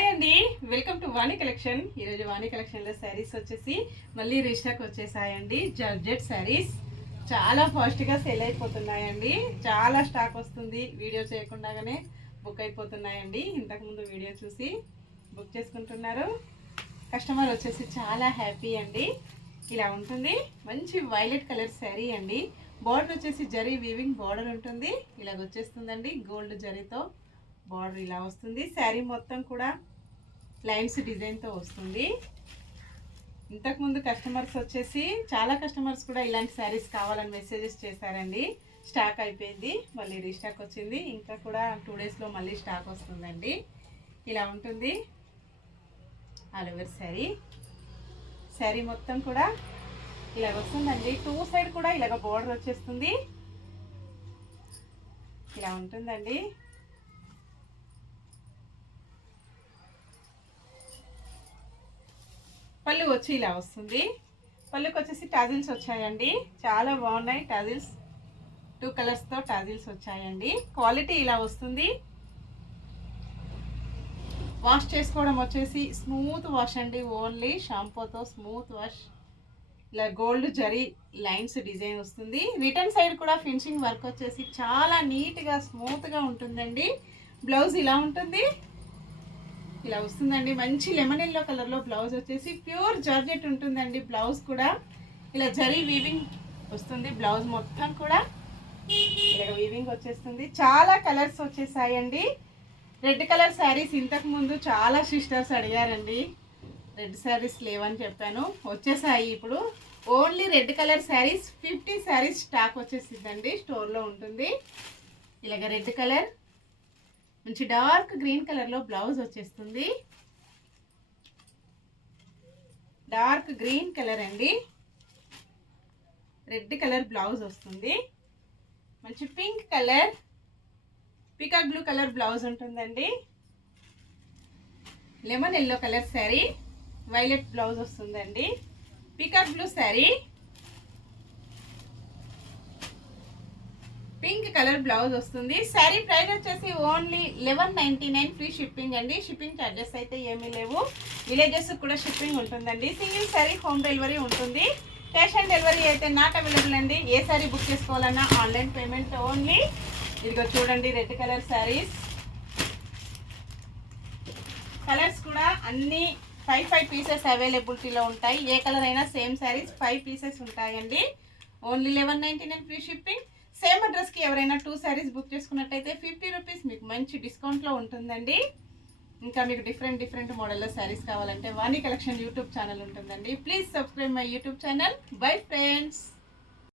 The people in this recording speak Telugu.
హాయ్ అండి, వెల్కమ్ టు వాణి కలెక్షన్. ఈరోజు వాణి కలెక్షన్లో శారీస్ వచ్చేసి మళ్ళీ రీస్టాక్ వచ్చేసాయండి. జార్జెట్ శారీస్ చాలా ఫాస్ట్గా సేల్ అయిపోతున్నాయండి. చాలా స్టాక్ వస్తుంది, వీడియో చేయకుండానే బుక్ అయిపోతున్నాయండి. ఇంతకుముందు వీడియో చూసి బుక్ చేసుకుంటున్నారు. కస్టమర్ వచ్చేసి చాలా హ్యాపీ అండి. ఇలా ఉంటుంది, మంచి వైలెట్ కలర్ శారీ అండి. బార్డర్ వచ్చేసి జరీ వీవింగ్ బార్డర్ ఉంటుంది, ఇలాగ వచ్చేస్తుందండి. గోల్డ్ జరీతో బార్డర్ ఇలా వస్తుంది. శారీ మొత్తం కూడా లైన్స్ డిజైన్తో వస్తుంది. ఇంతకుముందు కస్టమర్స్ వచ్చేసి చాలా కస్టమర్స్ కూడా ఇలాంటి శారీస్ కావాలని మెసేజెస్ చేశారండి. స్టాక్ అయిపోయింది, మళ్ళీ రీస్టాక్ వచ్చింది. ఇంకా కూడా 2 డేస్లో మళ్ళీ స్టాక్ వస్తుందండి. ఇలా ఉంటుంది ఆల్ ఓవర్ శారీ. శారీ మొత్తం కూడా ఇలాగ వస్తుందండి. 2 సైడ్ కూడా ఇలాగ బార్డర్ వచ్చేస్తుంది. ఇలా ఉంటుందండి. పళ్ళు వచ్చి ఇలా వస్తుంది. పళ్ళుకి వచ్చేసి టాజిల్స్ వచ్చాయండి. చాలా బాగున్నాయి టాజిల్స్. 2 కలర్స్తో టాజిల్స్ వచ్చాయండి. క్వాలిటీ ఇలా వస్తుంది. వాష్ చేసుకోవడం వచ్చేసి స్మూత్ వాష్ అండి. ఓన్లీ షాంపూతో స్మూత్ వాష్. ఇలా గోల్డ్ జరీ లైన్స్ డిజైన్ వస్తుంది. రిటర్న్ సైడ్ కూడా ఫినిషింగ్ వర్క్ వచ్చేసి చాలా నీట్గా స్మూత్గా ఉంటుందండి. బ్లౌజ్ ఇలా ఉంటుంది, ఇలా వస్తుందండి. మంచి లెమన్ ఎల్లో కలర్లో బ్లౌజ్ వచ్చేసి ప్యూర్ జార్జెట్ ఉంటుందండి. బ్లౌజ్ కూడా ఇలా జరీ వీవింగ్ వస్తుంది. బ్లౌజ్ మొత్తం కూడా ఇలా వీవింగ్ వచ్చేస్తుంది. చాలా కలర్స్ వచ్చేసాయండి. రెడ్ కలర్ శారీస్ ఇంతకుముందు చాలా సిస్టర్స్ అడిగారండి. రెడ్ శారీస్ లేవని చెప్పాను, వచ్చేసాయి ఇప్పుడు. Only red colour saris 50 saris stock వచ్చేసిందండి. స్టోర్లో ఉంటుంది. ఇలాగ రెడ్ కలర్, మంచి డార్క్ గ్రీన్ కలర్లో బ్లౌజ్ వచ్చేస్తుంది. డార్క్ గ్రీన్ కలర్ అండి. రెడ్ కలర్ బ్లౌజ్ వస్తుంది. మంచి pink colour, peacock blue colour blouse ఉంటుందండి. Lemon yellow colour sari, violet blouse వస్తుందండి. Peacock blue sari, pink colour blouse వస్తుంది. శారీ ప్రైస్ వచ్చేసి ఓన్లీ 1199 ఫ్రీ షిప్పింగ్ అండి. షిప్పింగ్ ఛార్జెస్ అయితే ఏమీ లేవు. విలేజెస్ కూడా షిప్పింగ్ ఉంటుందండి. సింగిల్ శారీ హోమ్ డెలివరీ ఉంటుంది. క్యాష్ ఆన్ డెలివరీ అయితే నాట్ అవైలబుల్ అండి. ఏ శారీ బుక్ చేసుకోవాలన్నా ఆన్లైన్ పేమెంట్ ఓన్లీ. ఇదిగో చూడండి రెడ్ కలర్ శారీస్. కలర్స్ కూడా అన్నీ 5 పీసెస్ అవైలబిలిటీలో ఉంటాయి. ఏ కలర్ అయినా సేమ్ శారీస్ 5 పీసెస్ ఉంటాయండి. Only 1199 free shipping. సేమ్ అడ్రస్కి ఎవరైనా 2 శారీస్ బుక్ చేసుకున్నట్టయితే 50 రూపీస్ మీకు మంచి డిస్కౌంట్లో ఉంటుందండి. ఇంకా మీకు డిఫరెంట్ మోడల్లో శారీస్ కావాలంటే వాణి కలెక్షన్ యూట్యూబ్ ఛానల్ ఉంటుందండి. Please subscribe my YouTube channel. Bye friends.